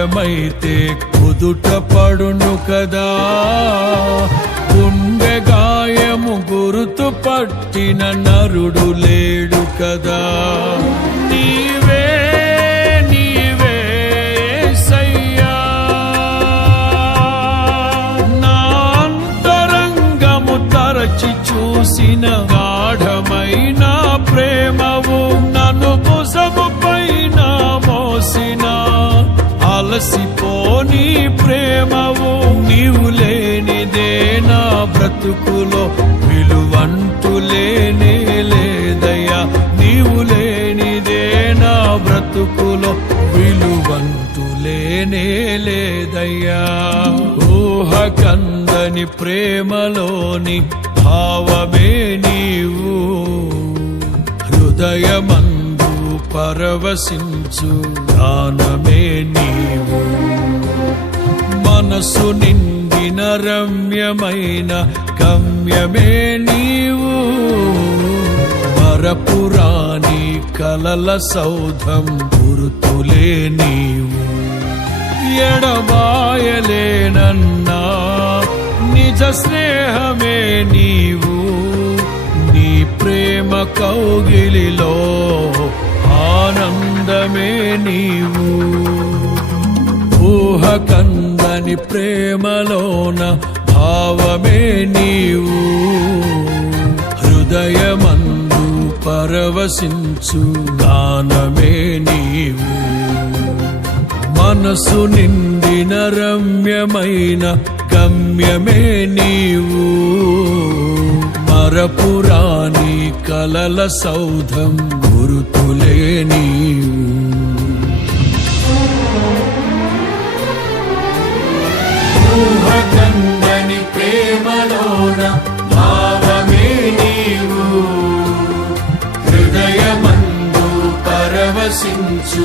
గాయమైతే కుదుట పడును కదా, గుండె గాయము గురుతు పట్టిన నరుడు లేడు కదా. నీవే నీవే యేసయ్యా, నా అంతరంగము తరచి చూసిన గాఢమైన ప్రేమవు, నన్ను భుజము పైన మోసిన అలసిపోని ప్రేమవు. నీవు లేనిదే నా బ్రతుకులో విలువంటూ లేనే లేదయ్యా, నీవు లేనిదే నా బ్రతుకులో విలువంటూ లేనే లేదయ్యా. ఊహ కందని ప్రేమలోని భావమే నీవు, హృదయమందు పరవశించు గానమే నీవు. మనసు నిండిన రమ్యమైన గమ్యమే నీవు, మరపురాని కలల సౌధం గురుతులే నీవు. ఎడబాయలేనన్నా నిజ స్నేహమే నీవు, నీ ప్రేమ కౌగిలిలో ఆనందమే నీవు. ఊహ కందని ప్రేమలోన భావమే నీవు, హృదయమందు పరవశించు గానమే నీవు. మనసు నిండిన రమ్యమైన గమ్యమే నీవు, మరపురాని కలల సౌధం గురుతులే నీవు. ఊహ కందని ప్రేమలోన భావమే నీవు, హృదయమందు పరవశించు